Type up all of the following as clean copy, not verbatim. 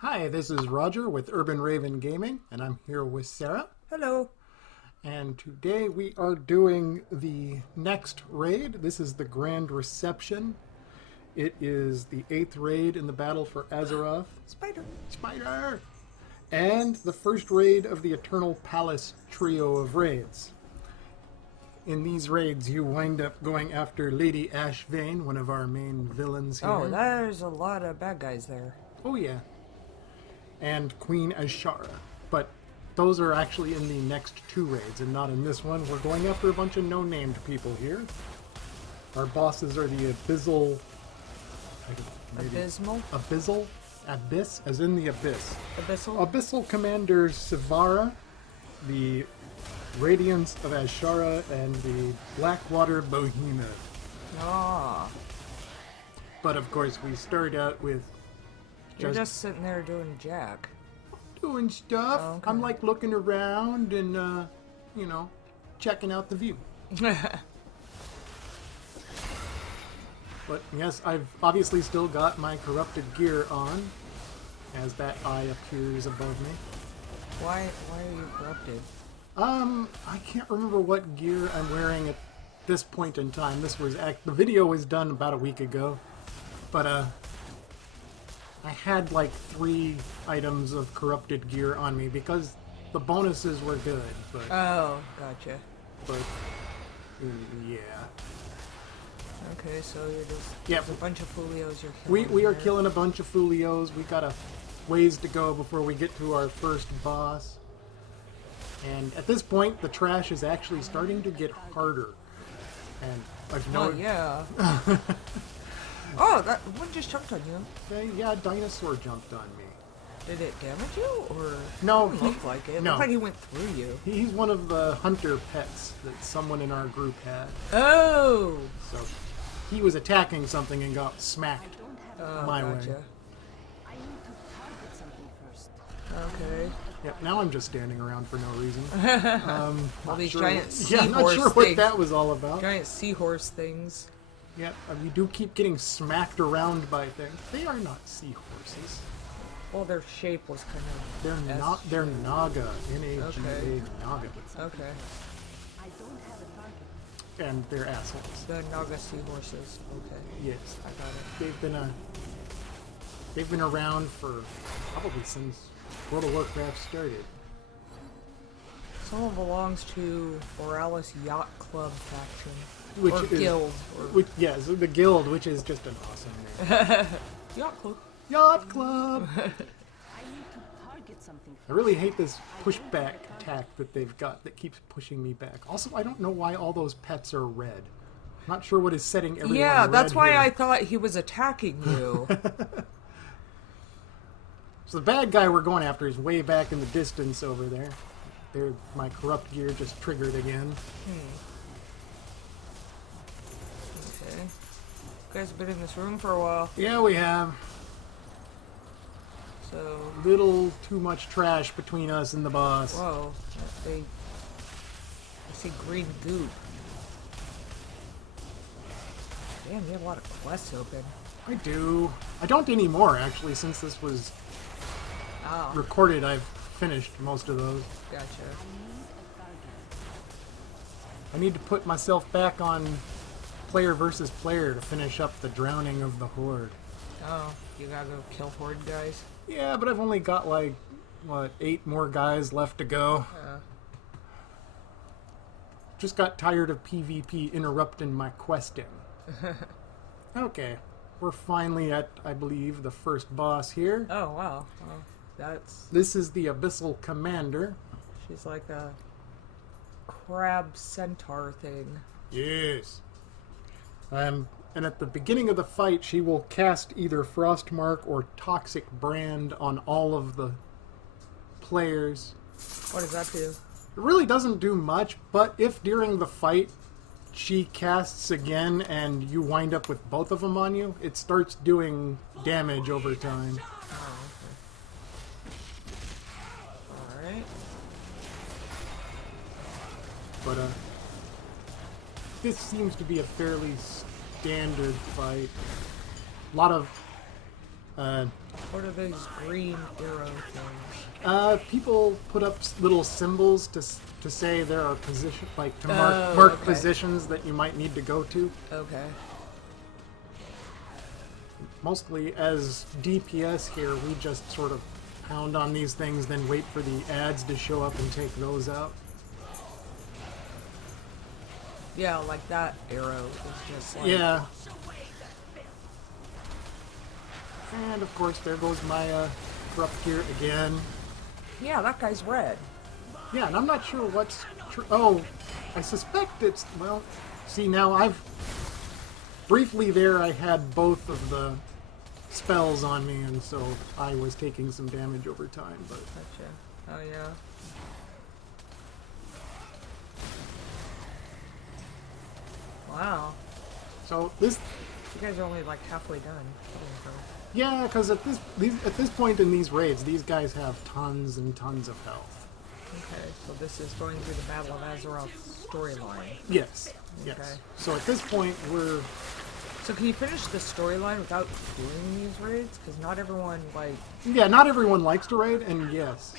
Hi, this is Roger with Urban Raven Gaming, and I'm here with Sarah. Hello. And today we are doing the next raid. This is the Grand Reception. It is the 8th raid in the battle for Azeroth. Spider. Spider! And the first raid of the Eternal Palace trio of raids. In these raids, you wind up going after Lady Ashvane, one of our main villains here. Oh, there's a lot of bad guys there. Oh, yeah. And Queen Azshara. But those are actually in the next two raids and not in this one. We're going after a bunch of no-named people here. Our bosses are the Abyssal... Abysmal? Abyssal? Abyss? As in the Abyss. Abyssal? Abyssal Commander Sivara, the Radiance of Azshara, and the Blackwater Behemoth. Ah. But of course, we start out with You're just sitting there doing jack. doing stuff. Oh, okay. I'm like looking around and, you know, checking out the view. But yes, I've obviously still got my corrupted gear on, as that eye appears above me. Why are you corrupted? I can't remember what gear I'm wearing at this point in time. The video was done about a week ago, but I had like 3 items of corrupted gear on me because the bonuses were good, but Oh, gotcha. yeah. Okay, so you're just... Yeah. There's a bunch of Fulios you're killing. We are here. killing a bunch of Fulios. We got a ways to go before we get to our first boss. And at this point, the trash is actually starting to get harder. And I've Oh, noticed... yeah. Oh, that one just jumped on you. Yeah, a dinosaur jumped on me. Did it damage you, or... No, It he- looked like it. It no. looked like he went through you. He's one of the hunter pets that someone in our group had. Oh! So he was attacking something and got smacked Oh, my way. gotcha. I need to target something first. Okay. Yep, now I'm just standing around for no reason. All Not these sure giant what- seahorse Yeah, not sure what things. that was all about. Giant seahorse things. Yep, we do keep getting smacked around by things. They are not seahorses. Well, their shape was kind of... They're S not. They're shaped. Naga. N-A-G-A, Okay. Naga. Okay. I don't have a target. And they're assholes. The Naga seahorses. Okay. Yes. I got it. They've been around for probably since World of Warcraft started. Someone belongs to Borealis Yacht Club faction. Which or is, guild. Or Yes, the guild, which is just an awesome name. Yacht Club. Yacht Club! I need to target something I first. really hate this pushback attack that they've got that keeps pushing me back. Also, I don't know why all those pets are red. I'm not sure what is setting everyone Yeah, red that's why here. I thought he was attacking you. So the bad guy we're going after is way back in the distance over there. There, my corrupt gear just triggered again. Okay. You guys have been in this room for a while, Yeah, we have. so... Little too much trash between us and the boss. Whoa. I see green goop. Damn, you have a lot of quests open. I do. I don't anymore, actually, since this was Oh, recorded. I've finished most of those. gotcha. I need to put myself back on player versus player to finish up the drowning of the horde. Oh, you gotta go kill horde guys? Yeah, but I've only got like, what, 8 more guys left to go. Just got tired of PvP interrupting my questing. Okay, we're finally at, I believe, the first boss here. Oh, wow. Well, that's... This is the Abyssal Commander. She's like a crab centaur thing. Yes. And at the beginning of the fight, she will cast either Frostmark or Toxic Brand on all of the players. What does that do? It really doesn't do much, but if during the fight she casts again and you wind up with both of them on you, it starts doing damage over time. Oh, okay. Alright. But this seems to be a fairly standard fight. A lot of What are those green arrow things? People put up little symbols to say there are position, like to mark okay. positions that you might need to go to. Okay. Mostly as DPS here, we just sort of pound on these things, then wait for the ads to show up and take those out. Yeah, like that arrow is just like... Yeah. And of course, there goes my corrupt gear again. Yeah, that guy's red. Yeah, and I'm not sure what's true. Oh, I suspect it's, well, see now I've, briefly there I had both of the spells on me, and so I was taking some damage over time, but... Gotcha. Oh, yeah. Wow. So this... You guys are only like halfway done. Yeah, because at this point in these raids, these guys have tons and tons of health. Okay, so this is going through the Battle of Azeroth storyline. Yes, yes. Okay. So at this point, we're... So can you finish the storyline without doing these raids? Because not everyone, like... Yeah, not everyone likes to raid, and yes.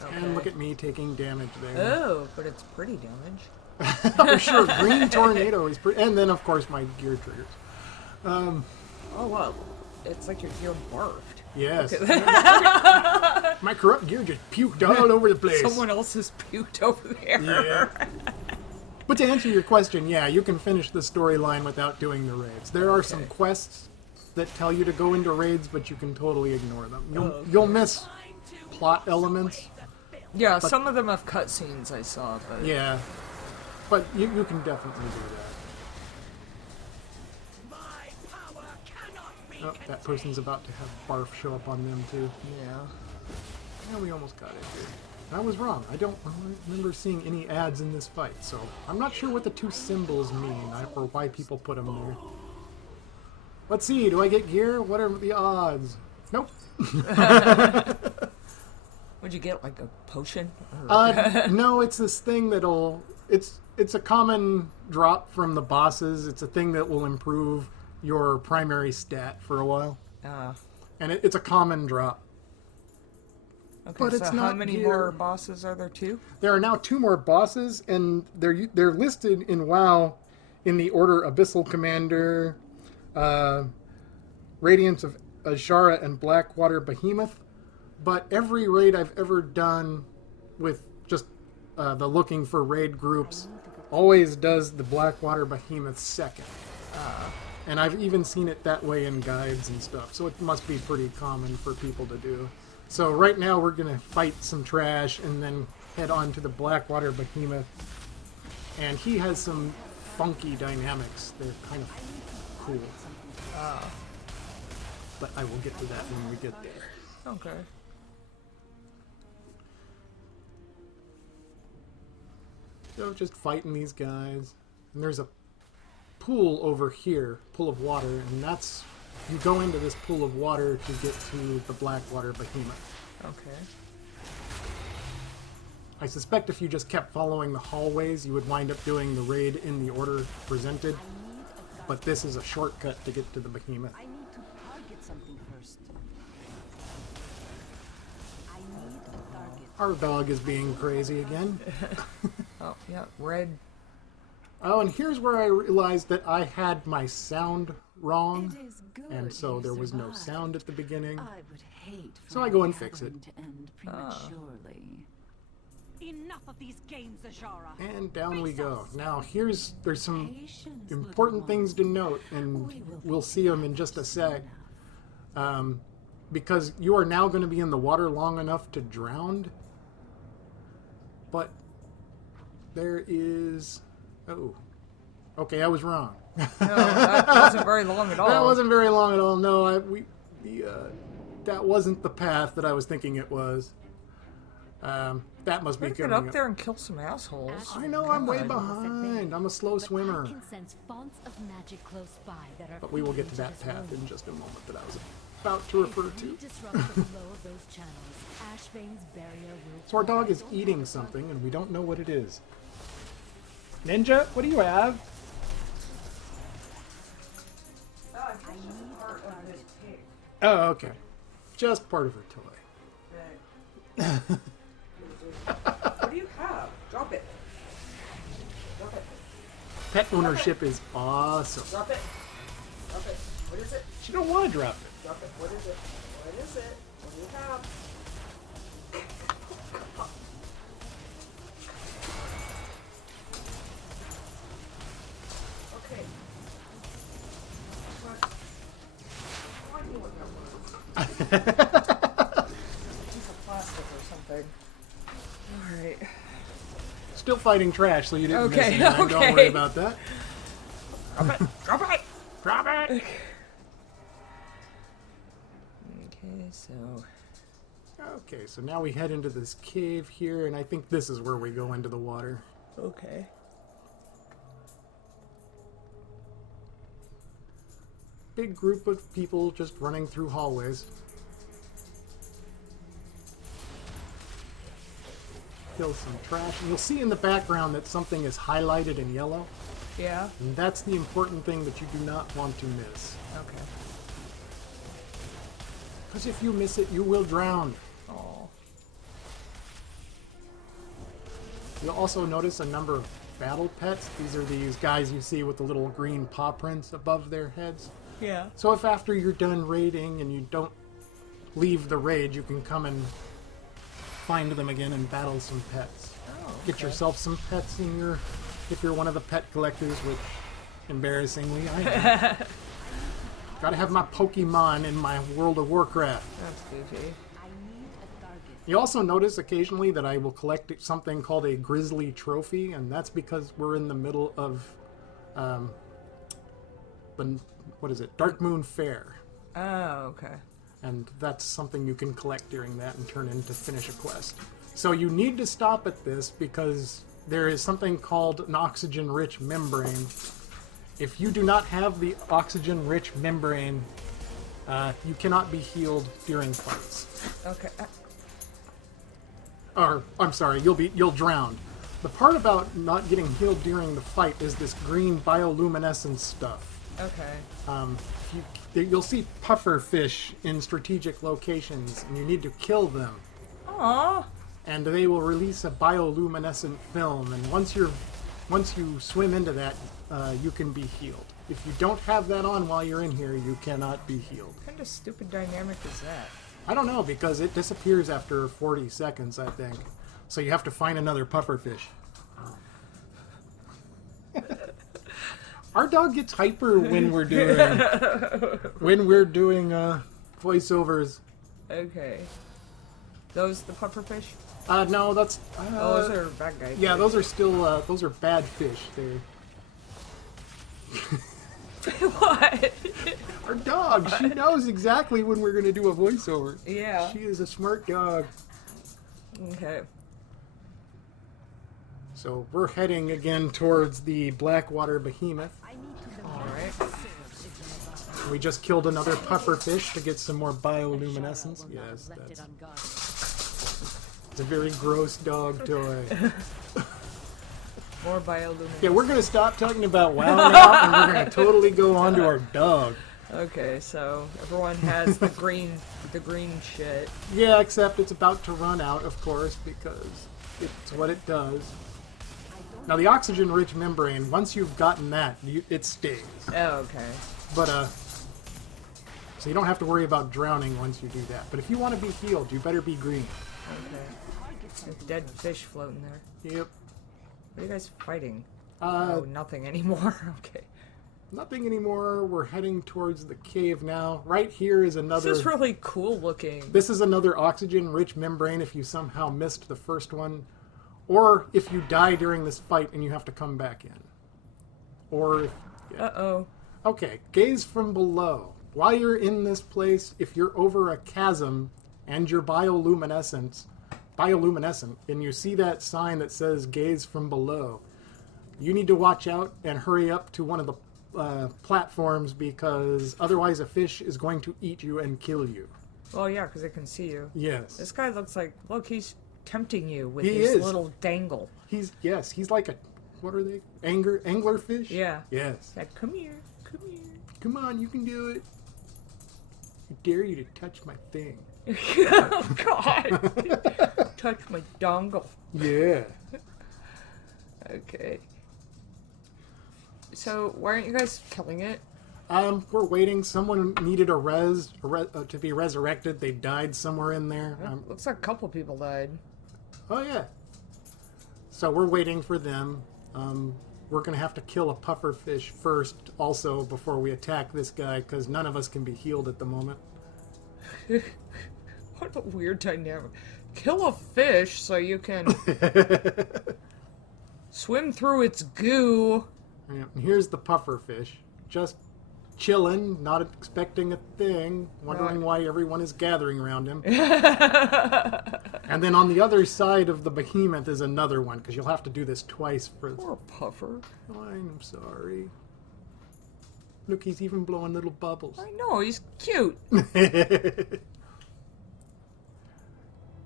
Okay. And look at me taking damage there. Oh, but it's pretty damage. For sure, Green Tornado is pretty... And then, of course, my gear triggers. Oh, wow. It's like your gear barfed. Yes. My corrupt gear just puked all over the place. Someone else has puked over there. Yeah. But to answer your question, yeah, you can finish the storyline without doing the raids. There are some quests that tell you to go into raids, but you can totally ignore them. You'll miss plot elements. Yeah, some of them have cutscenes I saw, but... Yeah. But you can definitely do that. Oh, that person's about to have barf show up on them, too. Yeah. Yeah, we almost got it here. I was wrong. I don't remember seeing any ads in this fight, so I'm not sure what the two symbols mean or why people put them there. Let's see. Do I get gear? What are the odds? Nope. What'd you get, like a potion? No, it's this thing that'll... It's a common drop from the bosses. It's a thing that will improve your primary stat for a while. And it's a common drop. Okay, but so it's how not many gear. more bosses are there? 2? There are now 2 more bosses, and they're listed in WoW in the order Abyssal Commander, Radiance of Azshara, and Blackwater Behemoth. But every raid I've ever done with just the looking for raid groups always does the Blackwater Behemoth second. And I've even seen it that way in guides and stuff, so it must be pretty common for people to do. So right now we're going to fight some trash and then head on to the Blackwater Behemoth. And he has some funky dynamics. They're kind of cool. But I will get to that when we get there. Okay. So just fighting these guys. And there's a pool over here, pool of water, and that's... You go into this pool of water to get to the Blackwater Behemoth. Okay. I suspect if you just kept following the hallways, you would wind up doing the raid in the order presented. But this is a shortcut to get to the Behemoth. I need to target something first. I need a target. Our dog is being crazy again. Oh, yeah, red. Oh, and here's where I realized that I had my sound wrong. It is good And so you there was no survived. sound at the beginning. I would hate for So I my go and fix it. gathering to end prematurely. Enough of these games, Azshara. And down we go. Now there's some Patience, important little things to note, and We will we'll be see them in just a sec. enough. Because you are now going to be in the water long enough to drown. But there is... Oh. Okay, I was wrong. No, that wasn't very long at all. That wasn't very long at all. No, that wasn't the path that I was thinking it was. That must be Better coming get up there and kill some assholes. I know, I'm way God. behind. I'm a slow swimmer. I can sense fonts of magic close by that are But we will get to feeding that this path room. in just a moment that I was about to refer If we to. disrupt the flow of those channels, Ashbane's barrier will... So our dog is eating something, and we don't know what it is. Ninja, what do you have? I need a target. Oh, okay. just part of her toy. What do you have? Drop it. Drop it. Pet ownership is awesome. Drop it. Drop it. What is it? She don't want to drop it. Drop it. What is it? What is it? What do you have? Okay. What? I knew what that was. Piece of plastic or something. Alright. Still fighting trash, so you didn't miss Okay, anything. Don't okay. worry about that. Drop it! Drop it! Drop it! Okay, so... Okay, so now we head into this cave here, and I think this is where we go into the water. Okay. Big group of people just running through hallways. Kill some trash. And you'll see in the background that something is highlighted in yellow. Yeah? And that's the important thing that you do not want to miss. Okay. Because if you miss it, you will drown. Oh. You'll also notice a number of battle pets. These are these guys you see with the little green paw prints above their heads. Yeah. So if after you're done raiding and you don't leave the raid, you can come and find them again and battle some pets. Oh, okay. Get yourself some pets in your... If you're one of the pet collectors, which, embarrassingly, I am. Gotta have my Pokemon in my World of Warcraft. That's goofy. I need a target. You also notice occasionally that I will collect something called a Grizzly Trophy, and that's because we're in the middle of, what is it? Darkmoon Faire. Oh, okay. And that's something you can collect during that and turn in to finish a quest. So you need to stop at this because there is something called an oxygen-rich membrane. If you do not have the oxygen-rich membrane, you cannot be healed during fights. Okay. Or, I'm sorry, you'll drown. The part about not getting healed during the fight is this green bioluminescence stuff. Okay. You'll see pufferfish in strategic locations, and you need to kill them. Aww. And they will release a bioluminescent film, and once you swim into that, you can be healed. If you don't have that on while you're in here, you cannot be healed. What kind of stupid dynamic is that? I don't know, because it disappears after 40 seconds, I think. So you have to find another pufferfish. Our dog gets hyper when we're doing voiceovers. Okay. Those the pufferfish? No, that's Those are bad guys. yeah, those are still those are bad fish. They're What? our dog. She knows exactly when we're gonna do a voiceover. Yeah. She is a smart dog. Okay. So we're heading again towards the Blackwater Behemoth. Alright. We just killed another pufferfish to get some more bioluminescence. Yes, that's it's a very gross dog toy. More bioluminescence. Yeah, we're gonna stop talking about WoW now, and we're gonna totally go on to our dog. Okay, so everyone has the green shit. Yeah, except it's about to run out, of course, because it's what it does. Now, the oxygen-rich membrane, once you've gotten that, it stays. Oh, okay. But, so you don't have to worry about drowning once you do that. But if you want to be healed, you better be green. Okay. There's dead fish floating there. Yep. What are you guys fighting? Oh, nothing anymore. Okay. Nothing anymore. We're heading towards the cave now. Right here is another... This is really cool looking. This is another oxygen-rich membrane if you somehow missed the first one. Or if you die during this fight and you have to come back in. Or if... Yeah. Uh-oh. Okay, gaze from below. While you're in this place, if you're over a chasm and you're bioluminescent, and you see that sign that says gaze from below, you need to watch out and hurry up to one of the platforms because otherwise a fish is going to eat you and kill you. Well, yeah, because it can see you. Yes. This guy looks like... Look, he's tempting you with He his is. little dangle. He's like a... What are they? Anglerfish? Yeah. Yes. Like, come here. Come here. Come on, you can do it. I dare you to touch my thing. Oh, God. Touch my dongle. Yeah. Okay. So, why aren't you guys killing it? We're waiting. Someone needed to be resurrected. They died somewhere in there. Looks like a couple people died. Oh, yeah. So we're waiting for them. We're going to have to kill a pufferfish first also before we attack this guy because none of us can be healed at the moment. What a weird dynamic. Kill a fish so you can swim through its goo. Yeah, and here's the pufferfish. Just chilling, not expecting a thing, wondering why everyone is gathering around him. And then on the other side of the behemoth is another one, because you'll have to do this twice for... Poor Puffer. Oh, I'm sorry. Look, he's even blowing little bubbles. I know, he's cute.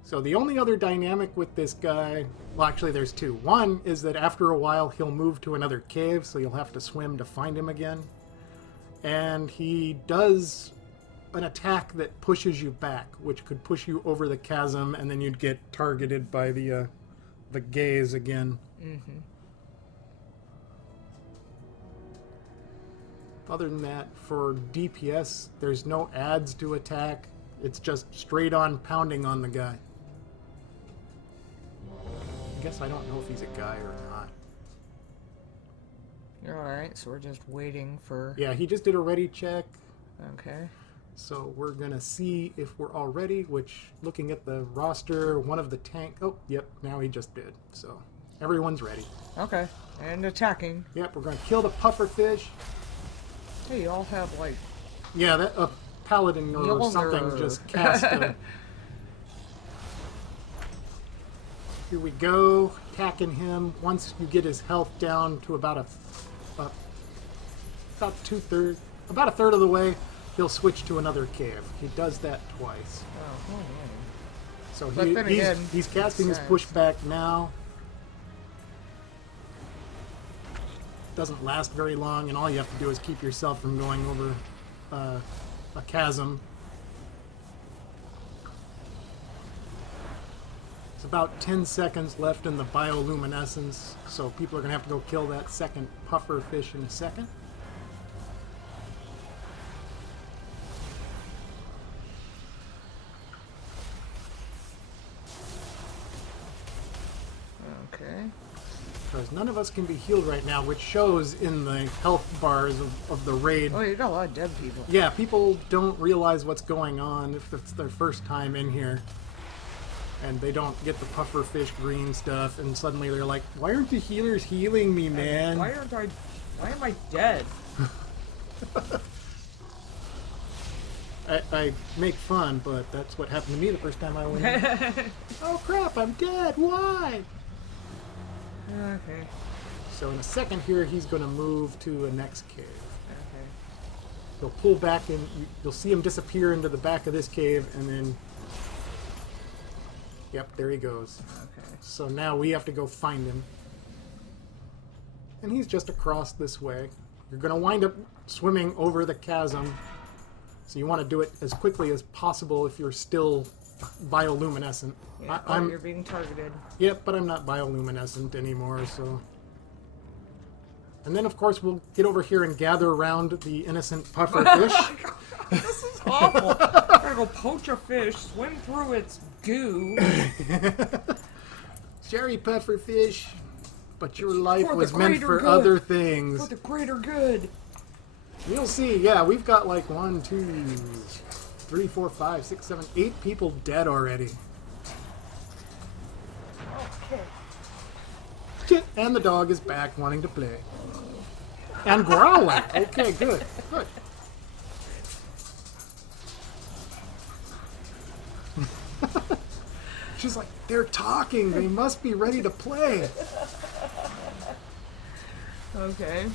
So the only other dynamic with this guy... Well, actually, there's two. One is that after a while, he'll move to another cave, so you'll have to swim to find him again. And he does an attack that pushes you back, which could push you over the chasm, and then you'd get targeted by the gaze again. Mm-hmm. Other than that, for DPS, there's no adds to attack. It's just straight on pounding on the guy. I guess I don't know if he's a guy or not. Alright, so we're just waiting for... Yeah, he just did a ready check. Okay. So we're going to see if we're all ready, which, looking at the roster, one of the tank... Oh, yep, now he just did. So everyone's ready. Okay, and attacking. Yep, we're going to kill the pufferfish. Hey, you all have, like... Yeah, that paladin or Mjolnir. something just cast a... Here we go, attacking him. Once you get his health down to about a third of the way, he'll switch to another cave. He does that twice. Oh, So but then again, he's casting his sense. pushback now. Doesn't last very long, and all you have to do is keep yourself from going over a chasm. It's about 10 seconds left in the bioluminescence, so people are going to have to go kill that second puffer fish in a second. okay. Because none of us can be healed right now, which shows in the health bars of the raid. Oh, you got a lot of dead people. Yeah, people don't realize what's going on if it's their first time in here. And they don't get the pufferfish green stuff, and suddenly they're like, why aren't the healers healing me, man? Why am I dead? I make fun, but that's what happened to me the first time I went in. Oh crap, I'm dead, why? Okay. So in a second here, he's going to move to a next cave. Okay. He'll pull back in, you'll see him disappear into the back of this cave, and then... Yep, there he goes. Okay. So now we have to go find him. And he's just across this way. You're going to wind up swimming over the chasm. So you want to do it as quickly as possible if you're still bioluminescent. Yeah, you're being targeted. Yep, but I'm not bioluminescent anymore, so... And then, of course, we'll get over here and gather around the innocent pufferfish. This is awful. I gotta go poach a fish, swim through its goo. Sorry, pufferfish, but your life For the was meant greater for good. other things. For the greater good. You'll see, yeah, we've got like 1, 2, 3, 4, 5, 6, 7, 8 people dead already. Okay. And the dog is back wanting to play. And growling. Okay, good. Good. She's like, they're talking. They must be ready to play. Okay.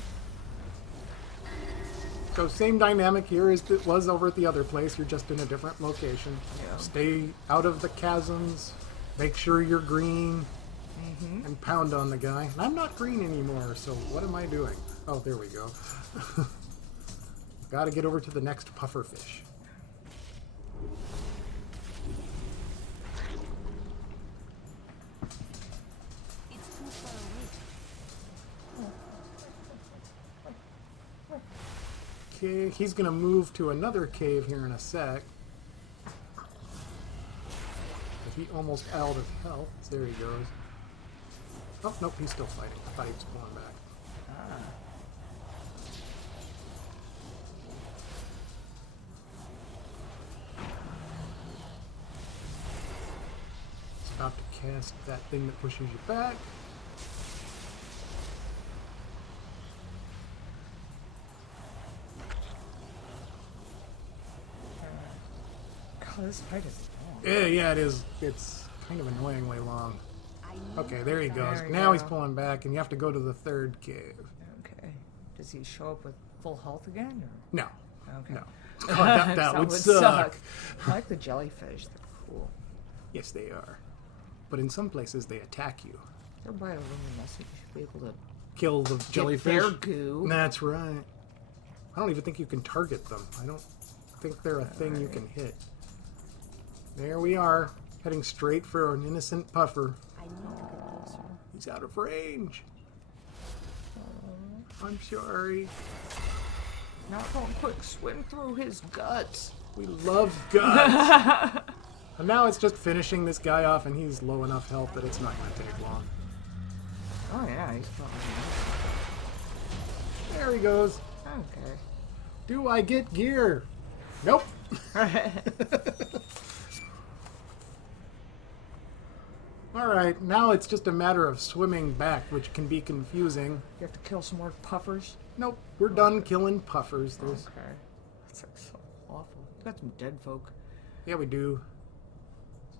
So same dynamic here as it was over at the other place. You're just in a different location. Yeah. Stay out of the chasms. Make sure you're green. And pound on the guy. And I'm not green anymore, so what am I doing? Oh, there we go. Gotta get over to the next pufferfish. Okay, he's gonna move to another cave here in a sec. But he almost out of health. There he goes. Oh, nope, he's still fighting. I thought he was pulling back. Stop to cast that thing that pushes you back. God, this fight is long. Yeah, it is. It's kind of annoyingly long. I need Okay, there he goes. There we Now he's go. pulling back, and you have to go to the third cave. Okay. Does he show up with full health again? Or? No, Okay. no. God, that would suck. I like the jellyfish. They're cool. Yes, they are. But in some places, they attack you. They're bioluminescent. You should be able to Kill the jellyfish. get their goo. That's right. I don't even think you can target them. I don't think they're a thing you can hit. There we are, heading straight for an innocent puffer. I need to get closer. He's out of range. I'm sorry. Now go and quick swim through his guts. We love guts. And now it's just finishing this guy off, and he's low enough health that it's not going to take long. Oh yeah, he's probably There he goes. okay. Do I get gear? Nope. Alright, now it's just a matter of swimming back, which can be confusing. You have to kill some more puffers. Nope, we're done killing puffers. There's, Okay. That's like so awful. You got some dead folk. yeah, we do.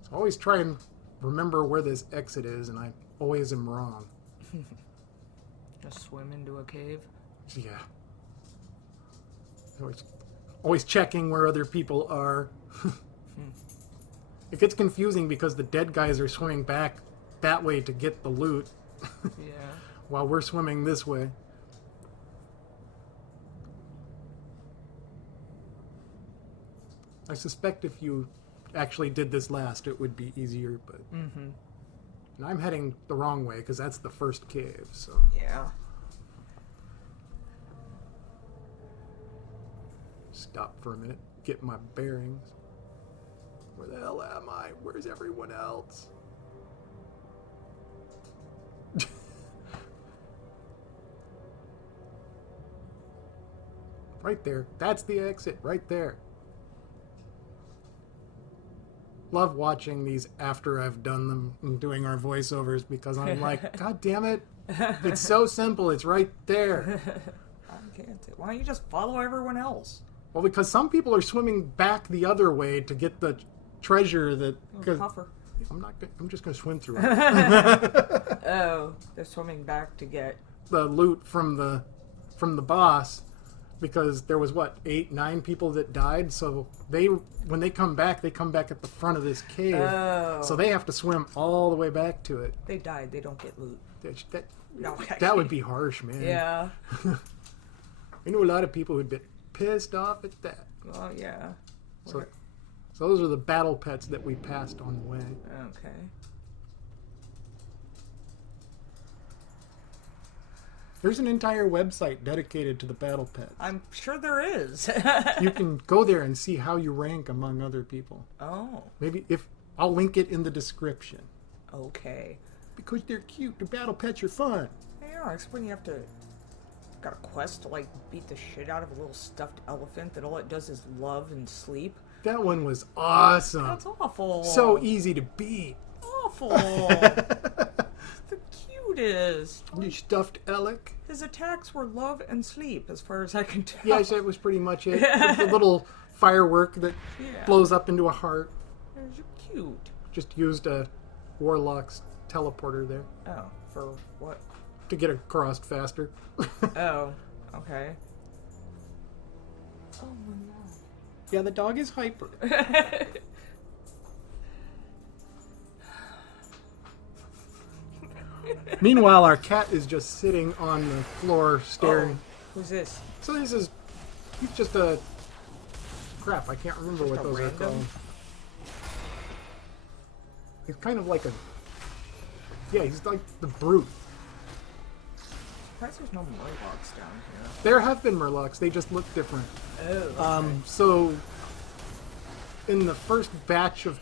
So always try and remember where this exit is, and I always am wrong. Just swim into a cave. Yeah. Always checking where other people are. It gets confusing because the dead guys are swimming back that way to get the loot Yeah. while we're swimming this way. I suspect if you actually did this last, it would be easier, but... Mm-hmm. And I'm heading the wrong way because that's the first cave, so... Yeah. Stop for a minute, get my bearings. Where the hell am I? Where's everyone else? Right there. That's the exit, right there. Love watching these after I've done them and doing our voiceovers because I'm like, God damn it. It's so simple. It's right there. I can't. Why don't you just follow everyone else? Well, because some people are swimming back the other way to get the treasure that... Little puffer. I'm just going to swim through it. Oh, they're swimming back to get. The loot from the boss, because there was what 8, 9 people that died. So when they come back at the front of this cave. Oh. So they have to swim all the way back to it. They died. They don't get loot. No, That would be harsh, man. Yeah. I knew a lot of people who'd be pissed off at that. Oh yeah. So those are the battle pets that we passed on the way. Okay. There's an entire website dedicated to the battle pets. I'm sure there is. You can go there and see how you rank among other people. Oh. Maybe I'll link it in the description. Okay. Because they're cute. The battle pets are fun. Yeah, except when you have to got a quest to like beat the shit out of a little stuffed elephant that all it does is love and sleep. That one was awesome. That's awful. So easy to beat. Awful. The cutest. You stuffed Alec. His attacks were love and sleep, as far as I can tell. Yes, that was pretty much it. With the little firework that Yeah. blows up into a heart. They're cute. Just used a warlock's teleporter there Oh, for what? to get across faster. Oh, okay. Oh my god. Yeah, the dog is hyper. Meanwhile, our cat is just sitting on the floor staring. Oh, who's this? So he's just a... Crap, I can't remember what a those random? are called. He's kind of like a... Yeah, he's like the brute. surprised there's no Murlocs down here. There have been Murlocs, they just look different. Oh, okay. So, in the first batch of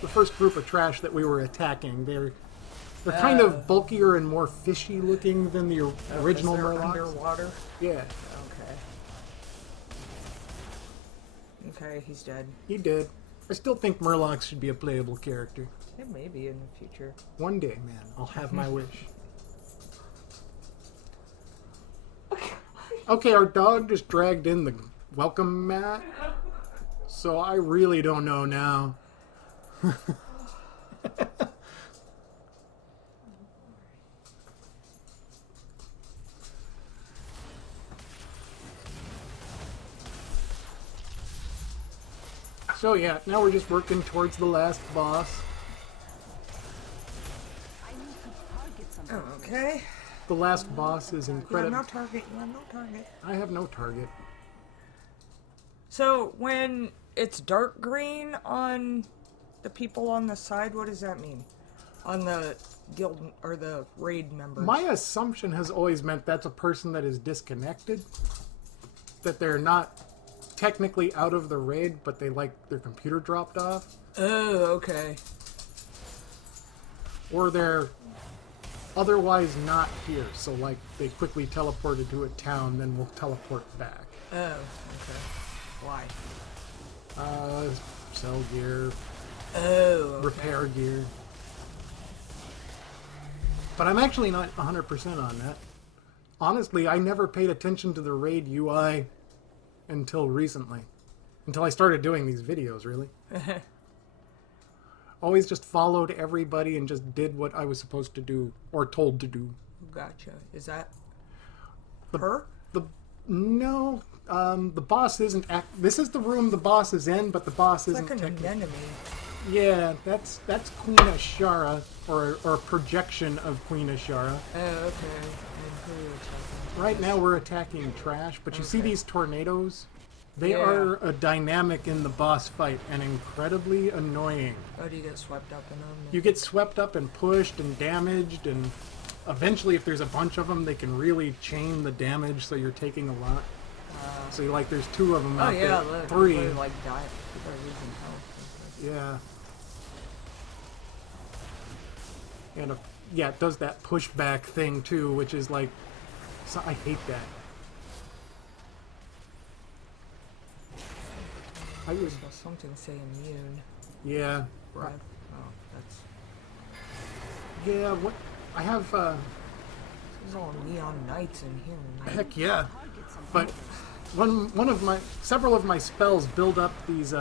the first group of trash that we were attacking, they're kind of bulkier and more fishy looking than the original they're Murlocs. underwater? Yeah, Okay. Okay, he's dead. he did. I still think Murlocs should be a playable character. It may be in the future. One day, man, I'll have my wish. Okay, our dog just dragged in the welcome mat, so I really don't know now. So yeah, now we're just working towards the last boss. Okay. The last boss is You have incredible. no target. You have no target. I have no target. So when it's dark green on the people on the side, what does that mean? On the guild or the raid members? My assumption has always meant that's a person that is disconnected. That they're not technically out of the raid, but they like their computer dropped off. Oh, okay. Or they're otherwise not here. So like they quickly teleported to a town, then will teleport back. Oh, okay. Why? Sell gear, Oh, okay. repair gear. But I'm actually not 100% on that. Honestly, I never paid attention to the raid UI until recently. Until I started doing these videos, really. Always just followed everybody and just did what I was supposed to do, or told to do. Gotcha. Is that her? No, the boss isn't... This is the room the boss is in, but the boss It's isn't like an technically... anemone. Yeah, that's Queen Ashara, or a projection of Queen Ashara. Oh, okay. And who are you attacking? Right now we're attacking trash, but you see Okay. these tornadoes? They Yeah. are a dynamic in the boss fight and incredibly annoying. Oh, do you get swept up in them? You get swept up and pushed and damaged, and eventually if there's a bunch of them, they can really chain the damage, so you're taking a lot. So like there's two of them Oh out yeah, there. look. Three. People like die. People are losing health. Yeah. And yeah, it does that pushback thing too, which is like, so I hate that. I was, So something say immune. yeah, Breath. Oh, that's. yeah. What I have, There's all neon knights in here. Man. heck yeah. But several of my spells build up these.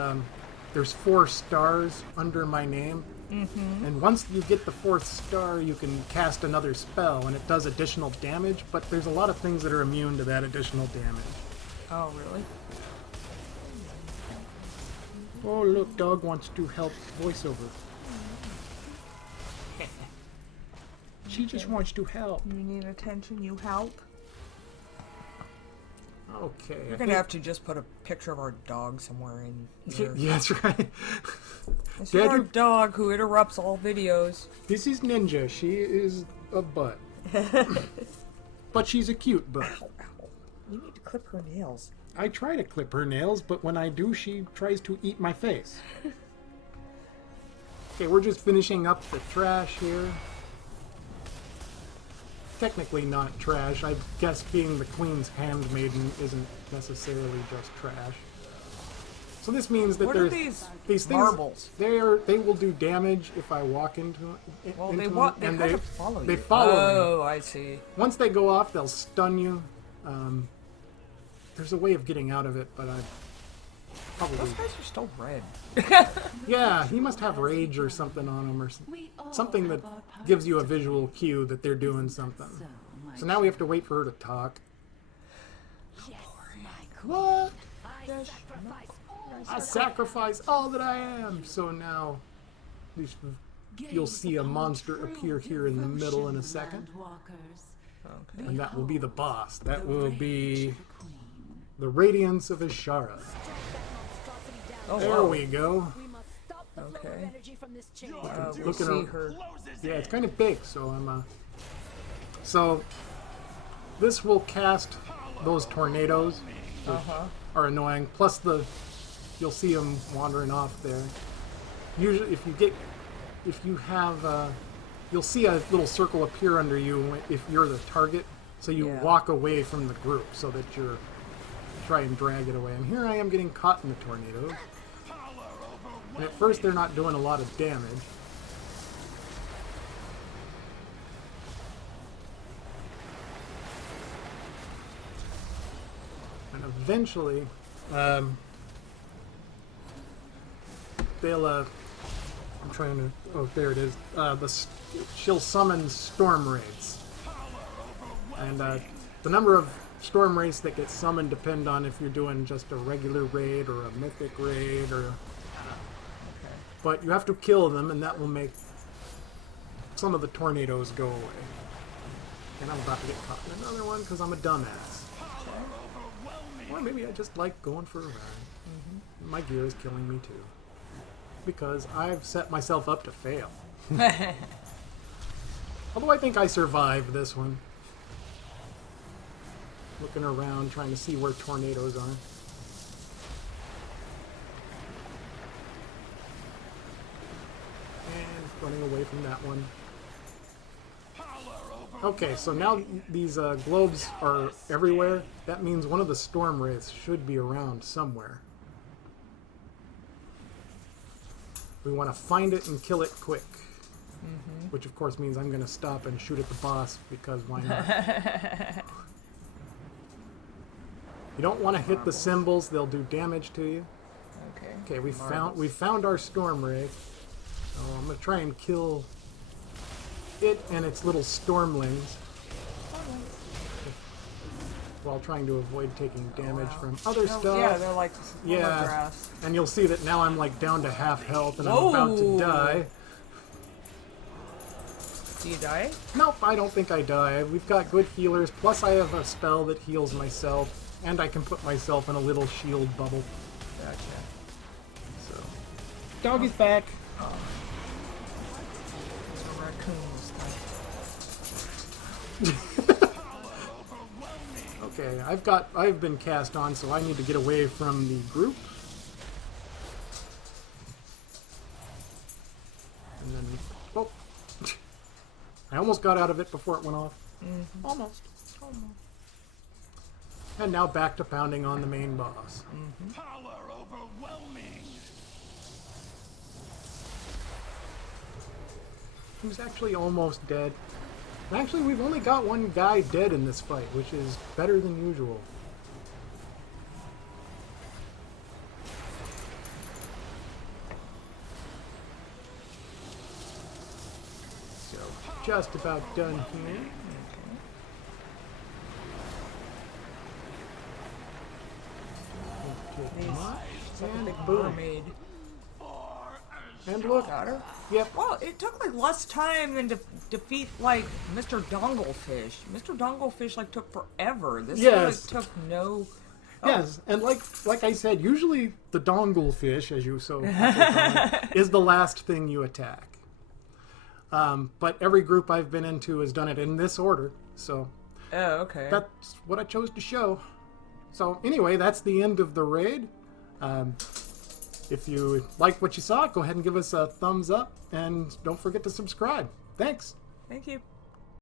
There's 4 stars under my name, and once you get the 4th star, you can cast another spell, and it does additional damage. But there's a lot of things that are immune to that additional damage. Oh, really? Oh, look, dog wants to help voiceover. She just wants to help. You need attention, you help. Okay. You're gonna have to just put a picture of our dog somewhere in here. Yeah, that's right. This is Dad, our you- dog who interrupts all videos. This is Ninja. She is a butt. But she's a cute butt. Ow, ow. You need to clip her nails. I try to clip her nails, but when I do, she tries to eat my face. Okay, we're just finishing up the trash here. Technically not trash. I guess being the Queen's handmaiden isn't necessarily just trash. So this means that What are there's these things. marbles? They will do damage if I walk into Well, into they them, kind and of follow you. they follow me. Oh, I see. Once they go off, they'll stun you. There's a way of getting out of it, but I probably... Those guys are still red. Yeah, he must have rage or something on him, or something that gives you a visual cue that they're doing something. So now we have to wait for her to talk. What? I sacrifice all that I am. So now you'll see a monster appear here in the middle in a second. Okay. And that will be the boss. That will be the Radiance of Ashara. Oh, There wow. we go. Okay. Look We'll at see her. her. Yeah, it's kind of big, so I'm so this will cast those tornadoes, which are annoying. Plus you'll see them wandering off there. Usually, if you have, you'll see a little circle appear under you if you're the target. So you walk away from the group so that you're try and drag it away. And here I am getting caught in the tornadoes. And at first they're not doing a lot of damage. And eventually, they'll, I'm trying to, oh, there it is. She'll summon storm wraiths. And the number of storm wraiths that get summoned depend on if you're doing just a regular raid or a mythic raid or... But you have to kill them, and that will make some of the tornadoes go away. And I'm about to get caught in another one because I'm a dumbass. Or maybe I just like going for a ride. My gear is killing me too. Because I've set myself up to fail. Although I think I survived this one. Looking around, trying to see where tornadoes are. And running away from that one. Okay, so now these globes are everywhere. That means one of the storm wraiths should be around somewhere. We want to find it and kill it quick. Which of course means I'm going to stop and shoot at the boss, because why not? You don't want to hit the symbols, they'll do damage to you. Okay, we found our storm wraith. So I'm going to try and kill it and its little stormlings while trying to avoid taking damage from other stuff. Yeah, they're like grass. And you'll see that now I'm like down to half health and I'm about to die. Do you die? Nope, I don't think I die. We've got good healers, plus I have a spell that heals myself, and I can put myself in a little shield bubble. Gotcha. So, doggy's back. Raccoons. Okay, I've been cast on, so I need to get away from the group. And then, oh, I almost got out of it before it went off. Almost. And now back to pounding on the main boss. Power overwhelming. He's actually almost dead. Actually, we've only got one guy dead in this fight, which is better than usual. So, just about done here. And boom. Mermaid. And look. Got her? Yep. Well, it took like less time than to defeat like Mr. Donglefish. Mr. Donglefish like took forever. This one like, took no. Yes, and like I said, usually the dongle fish, as you so call it, is the last thing you attack. But every group I've been into has done it in this order, so Oh, okay. that's what I chose to show. So anyway, that's the end of the raid. If you like what you saw, go ahead and give us a thumbs up, and don't forget to subscribe. Thanks. Thank you.